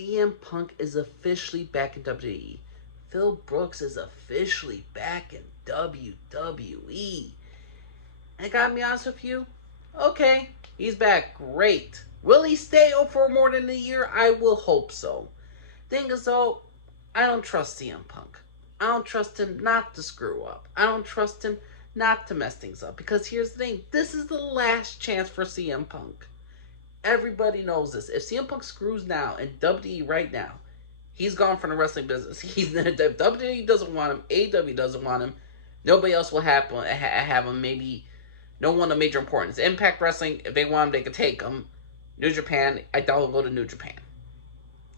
CM Punk is officially back in WWE. Phil Brooks is officially back in WWE. And I gotta be honest with you, okay, he's back. Great. Will he stay for more than a year? I will hope so. Thing is though, I don't trust CM Punk. I don't trust him not to screw up. I don't trust him not to mess things up. Because here's the thing, this is the last chance for CM Punk. Everybody knows this. If CM Punk screws now in WWE right now, he's gone from the wrestling business. WWE doesn't want him. AEW doesn't want him. Nobody else will have him. Maybe no one of major importance. Impact Wrestling, if they want him, they could take him. New Japan, I doubt he'll go to New Japan.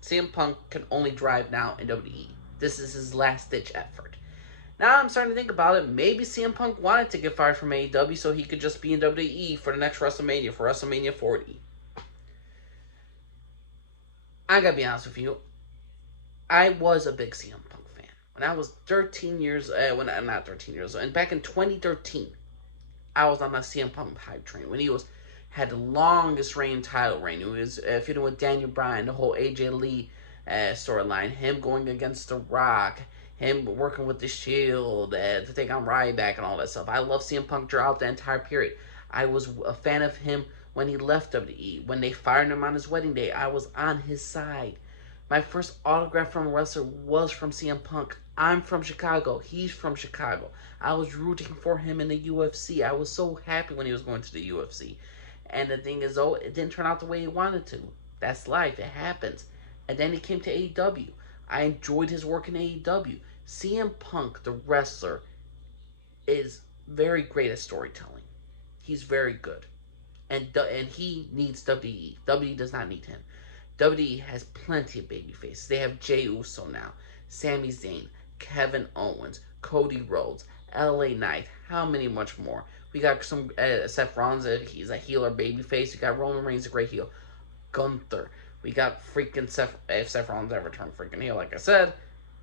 CM Punk can only drive now in WWE. This is his last ditch effort. Now I'm starting to think about it. Maybe CM Punk wanted to get fired from AEW so he could just be in WWE for the next WrestleMania, for WrestleMania 40. I gotta be honest with you. I was a big CM Punk fan. When I was 13 years, not 13 years old, and back in 2013, I was on the CM Punk hype train when he had the longest reign title reign. It was feuding with Daniel Bryan, the whole AJ Lee storyline, him going against The Rock, him working with the Shield to take on Ryback and all that stuff. I love CM Punk throughout the entire period. I was a fan of him when he left WWE. When they fired him on his wedding day, I was on his side. My first autograph from a wrestler was from CM Punk. I'm from Chicago. He's from Chicago. I was rooting for him in the UFC. I was so happy when he was going to the UFC. And the thing is, though, it didn't turn out the way he wanted to. That's life. It happens. And then he came to AEW. I enjoyed his work in AEW. CM Punk, the wrestler, is very great at storytelling. He's very good. And he needs WWE. WWE does not need him. WWE has plenty of baby faces. They have Jey Uso now, Sami Zayn, Kevin Owens, Cody Rhodes, LA Knight, how many much more. We got some Seth Rollins, he's a healer baby face. We got Roman Reigns, a great heel. Gunther. We got freaking Seth, if Seth Rollins ever turned freaking heel, like I said,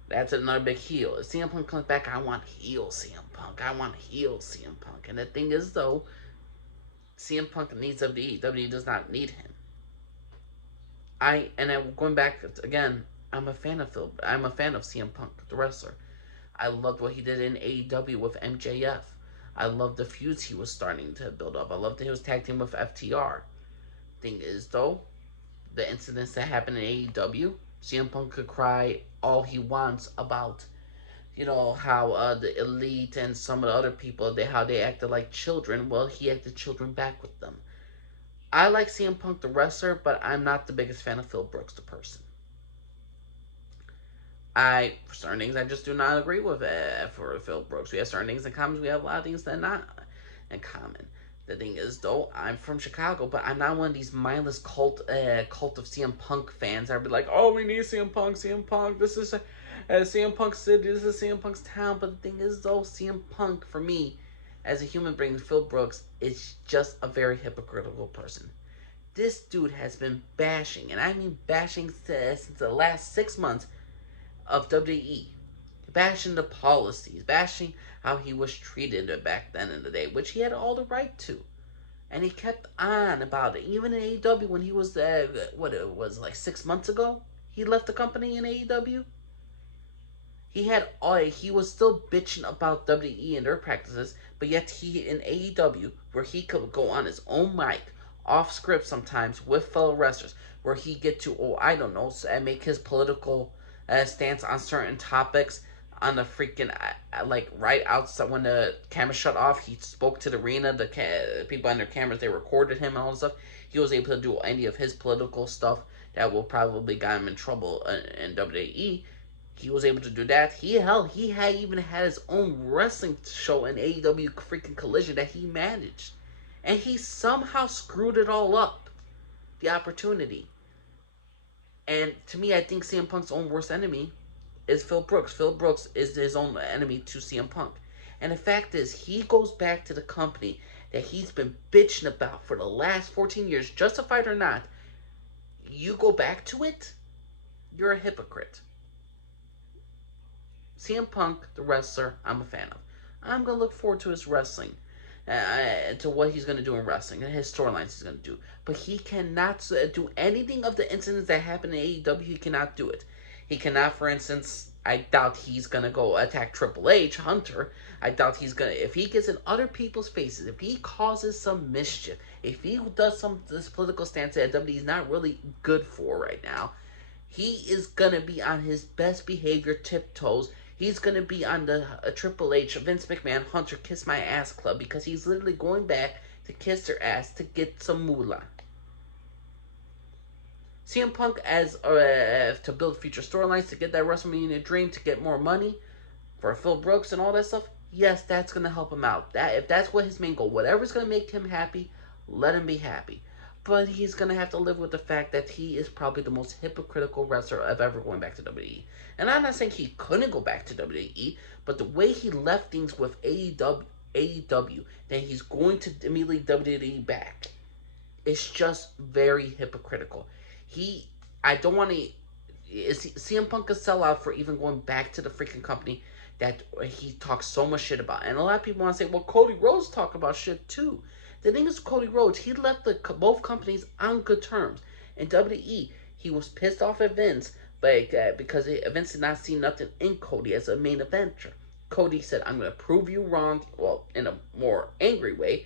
that's another big heel. If CM Punk comes back, I want heel CM Punk. I want heel CM Punk. And the thing is, though, CM Punk needs WWE. WWE does not need him. Going back again, I'm a fan of CM Punk, the wrestler. I loved what he did in AEW with MJF. I loved the feuds he was starting to build up. I loved that he was tag team with FTR. Thing is, though, the incidents that happened in AEW, CM Punk could cry all he wants about, how the Elite and some of the other people, how they acted like children. Well, he acted children back with them. I like CM Punk the wrestler, but I'm not the biggest fan of Phil Brooks the person. For certain things, I just do not agree with for Phil Brooks. We have certain things in common. We have a lot of things that are not in common. The thing is, though, I'm from Chicago, but I'm not one of these mindless cult of CM Punk fans. I'd be like, oh, we need CM Punk, CM Punk. This is CM Punk City. This is CM Punk's town. But the thing is, though, CM Punk, for me, as a human being, Phil Brooks is just a very hypocritical person. This dude has been bashing, and I mean bashing since the last 6 months of WWE. Bashing the policies, bashing how he was treated back then in the day, which he had all the right to. And he kept on about it. Even in AEW, when he was, like 6 months ago, he left the company in AEW. He was still bitching about WWE and their practices, but yet he in AEW, where he could go on his own mic, off script sometimes with fellow wrestlers, where he get to, make his political stance on certain topics on the freaking, right outside when the camera shut off, he spoke to the arena, the people on their cameras, they recorded him and all this stuff. He was able to do any of his political stuff that will probably got him in trouble in WWE. He was able to do that. He had even had his own wrestling show in AEW freaking Collision that he managed. And he somehow screwed it all up. The opportunity. And to me, I think CM Punk's own worst enemy is Phil Brooks. Phil Brooks is his own enemy to CM Punk. And the fact is, he goes back to the company that he's been bitching about for the last 14 years, justified or not. You go back to it, you're a hypocrite. CM Punk, the wrestler, I'm a fan of. I'm going to look forward to his wrestling. to what he's going to do in wrestling and his storylines he's going to do. But he cannot do anything of the incidents that happen in AEW. He cannot do it. He cannot, for instance, I doubt he's going to go attack Triple H, Hunter. I doubt he's going to, if he gets in other people's faces, if he causes some mischief, if he does this political stance that WWE is not really good for right now, he is going to be on his best behavior, tiptoes. He's going to be on the Triple H, Vince McMahon, Hunter, Kiss My Ass Club, because he's literally going back to kiss their ass to get some moolah. CM Punk as to build future storylines, to get that WrestleMania dream, to get more money for Phil Brooks and all that stuff. Yes, that's going to help him out. If that's what his main goal, whatever's going to make him happy, let him be happy. But he's going to have to live with the fact that he is probably the most hypocritical wrestler of ever going back to WWE. And I'm not saying he couldn't go back to WWE, but the way he left things with AEW, then he's going to immediately WWE back. It's just very hypocritical. I don't want to, CM Punk a sellout for even going back to the freaking company that he talks so much shit about. And a lot of people want to say, well, Cody Rhodes talk about shit too. The thing is, Cody Rhodes, he left both companies on good terms. In WWE, he was pissed off at Vince because Vince did not see nothing in Cody as a main eventer. Cody said, I'm going to prove you wrong, well, in a more angry way.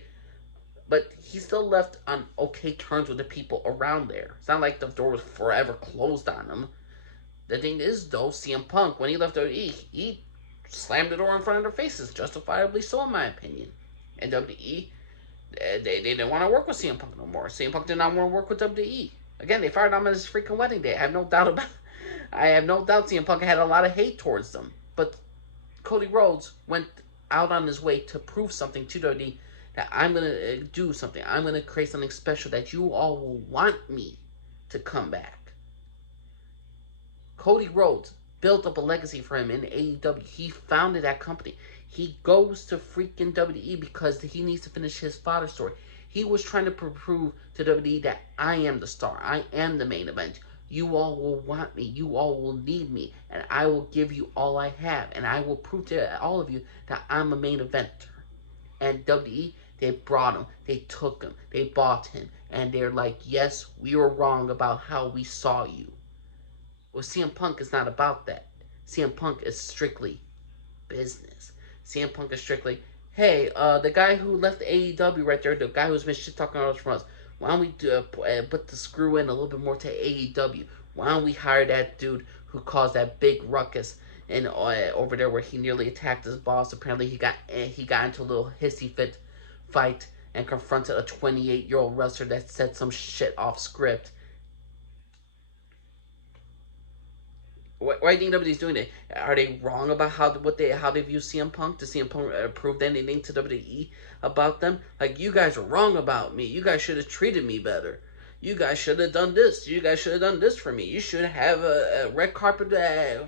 But he still left on okay terms with the people around there. It's not like the door was forever closed on him. The thing is, though, CM Punk, when he left WWE, he slammed the door in front of their faces, justifiably so, in my opinion. And WWE, they didn't want to work with CM Punk no more. CM Punk did not want to work with WWE. Again, they fired him on his freaking wedding day. I have no doubt CM Punk had a lot of hate towards them. But Cody Rhodes went out on his way to prove something to WWE, that I'm going to do something. I'm going to create something special that you all will want me to come back. Cody Rhodes built up a legacy for him in AEW. He founded that company. He goes to freaking WWE because he needs to finish his father's story. He was trying to prove to WWE that I am the star. I am the main event. You all will want me. You all will need me. And I will give you all I have. And I will prove to all of you that I'm a main eventer. And WWE, they brought him, they took him, they bought him, and they're like, yes, we were wrong about how we saw you. Well, CM Punk is not about that. CM Punk is strictly business. CM Punk is strictly, hey, the guy who left AEW right there, the guy who's been shit talking us from us, why don't we put the screw in a little bit more to AEW? Why don't we hire that dude who caused that big ruckus and over there where he nearly attacked his boss? Apparently he got into a little hissy fit fight and confronted a 28-year-old wrestler that said some shit off script. Why do you think WWE's doing it? Are they wrong about how they view CM Punk? Does CM Punk prove anything to WWE about them? Like, you guys are wrong about me. You guys should have treated me better. You guys should have done this. You guys should have done this for me. You should have a red carpet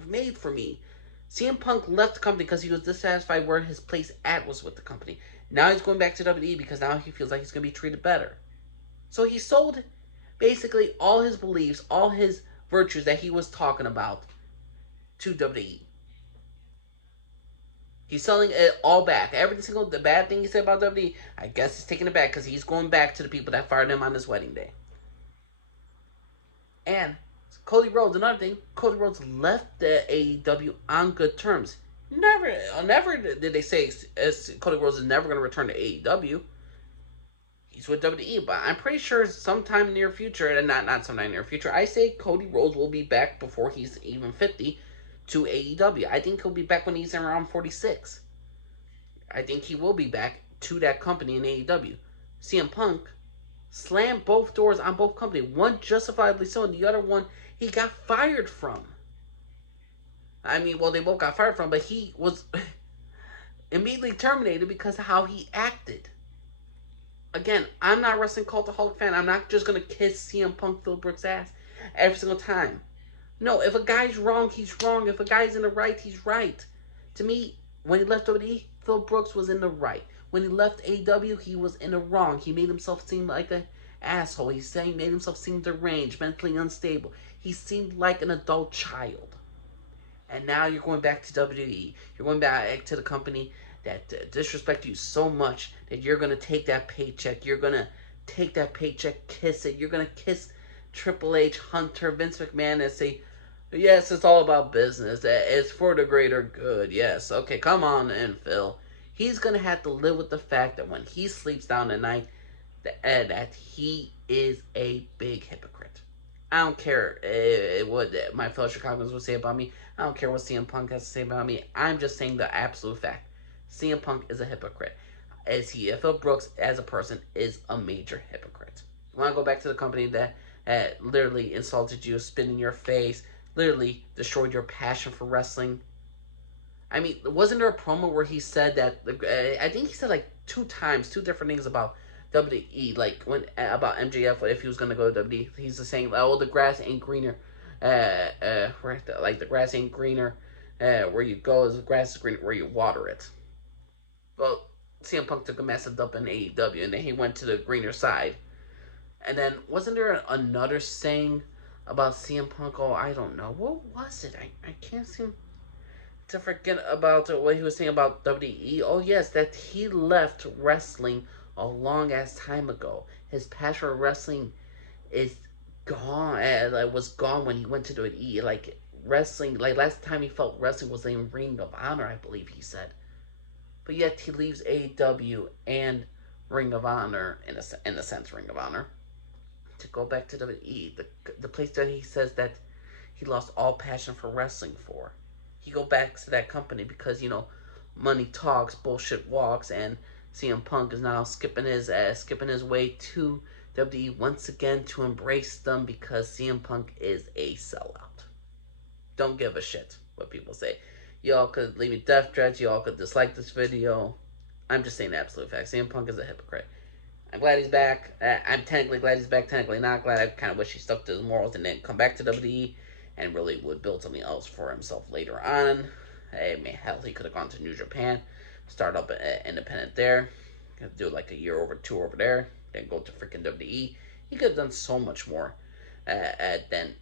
made for me. CM Punk left the company because he was dissatisfied where his place was with the company. Now he's going back to WWE because now he feels like he's going to be treated better. So he sold basically all his beliefs, all his virtues that he was talking about to WWE. He's selling it all back. The bad thing he said about WWE, I guess he's taking it back because he's going back to the people that fired him on his wedding day. And Cody Rhodes, another thing, Cody Rhodes left the AEW on good terms. Never did they say Cody Rhodes is never going to return to AEW. He's with WWE, but I'm pretty sure sometime near future, and not sometime near future, I say Cody Rhodes will be back before he's even 50 to AEW. I think he'll be back when he's around 46. I think he will be back to that company in AEW. CM Punk slammed both doors on both companies. One justifiably so, and the other one he got fired from. I mean, well, they both got fired from, but he was immediately terminated because of how he acted. Again, I'm not a wrestling cultaholic fan. I'm not just going to kiss CM Punk Phil Brooks' ass every single time. No, if a guy's wrong, he's wrong. If a guy's in the right, he's right. To me, when he left WWE, Phil Brooks was in the right. When he left AEW, he was in the wrong. He made himself seem like an asshole. He made himself seem deranged, mentally unstable. He seemed like an adult child. And now you're going back to WWE. You're going back to the company that disrespect you so much that you're gonna take that paycheck. You're gonna take that paycheck, kiss it. You're gonna kiss Triple H, Hunter, Vince McMahon, and say, "Yes, it's all about business. It's for the greater good." Yes, okay, come on in, Phil. He's gonna have to live with the fact that when he sleeps down at night, that he is a big hypocrite. I don't care what my fellow Chicagoans will say about me. I don't care what CM Punk has to say about me. I'm just saying the absolute fact. CM Punk is a hypocrite. As he, Phil Brooks, as a person, is a major hypocrite. You want to go back to the company that literally insulted you, spit in your face, literally destroyed your passion for wrestling? I mean, wasn't there a promo where he said that? I think he said like 2 times, 2 different things about WWE, like when about MJF if he was gonna go to WWE. He's just saying, "Oh, the grass ain't greener, right? Like the grass ain't greener, where you go, the grass is greener where you water it." Well, CM Punk took a massive dump in AEW, and then he went to the greener side. And then wasn't there another saying about CM Punk? Oh, I don't know. What was it? I can't seem to forget about what he was saying about WWE. Oh yes, that he left wrestling a long ass time ago. His passion for wrestling is gone. Like was gone when he went to WWE. Like wrestling, like last time he felt wrestling was in Ring of Honor, I believe he said. But yet he leaves AEW and Ring of Honor in a sense, Ring of Honor, to go back to WWE, the place that he says that he lost all passion for wrestling for. He go back to that company because money talks, bullshit walks, and CM Punk is now skipping his way to WWE once again to embrace them because CM Punk is a sellout. Don't give a shit what people say. Y'all could leave me death threats. Y'all could dislike this video. I'm just saying the absolute fact. CM Punk is a hypocrite. I'm glad he's back. I'm technically glad he's back, technically not glad. I kind of wish he stuck to his morals and then come back to WWE and really would build something else for himself later on. Hell, he could have gone to New Japan, start up independent there, do like a year over 2 over there, then go to freaking WWE. He could have done so much more than,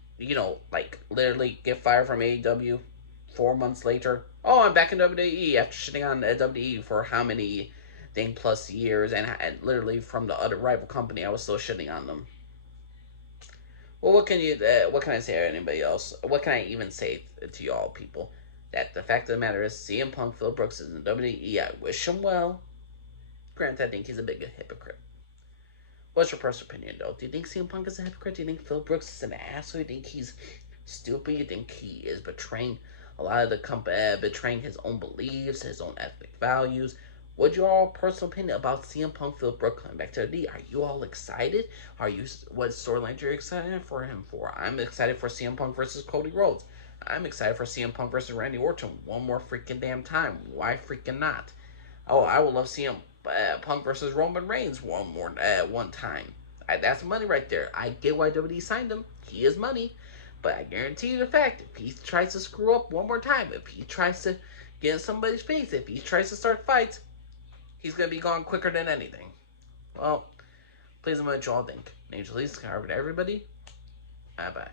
like literally get fired from AEW 4 months later. Oh, I'm back in WWE after shitting on WWE for how many thing plus years, and literally from the other rival company, I was still shitting on them. Well, what can I say to anybody else? What can I even say to y'all people? That the fact of the matter is, CM Punk, Phil Brooks is in WWE. I wish him well. Granted, I think he's a big hypocrite. What's your personal opinion, though? Do you think CM Punk is a hypocrite? Do you think Phil Brooks is an asshole? Do you think he's stupid? You think he is betraying a lot of the company, betraying his own beliefs, his own ethnic values? What's your all personal opinion about CM Punk, Phil Brooks coming back to the D? Are you all excited? What storyline are you excited for him for? I'm excited for CM Punk versus Cody Rhodes. I'm excited for CM Punk versus Randy Orton one more freaking damn time. Why freaking not? Oh, I would love CM Punk versus Roman Reigns one time. That's money right there. I get why WWE signed him. He is money. But I guarantee you the fact, if he tries to screw up one more time, if he tries to get in somebody's face, if he tries to start fights, he's going to be gone quicker than anything. Well, please let me know what y'all think. Names released, covered everybody. Bye-bye.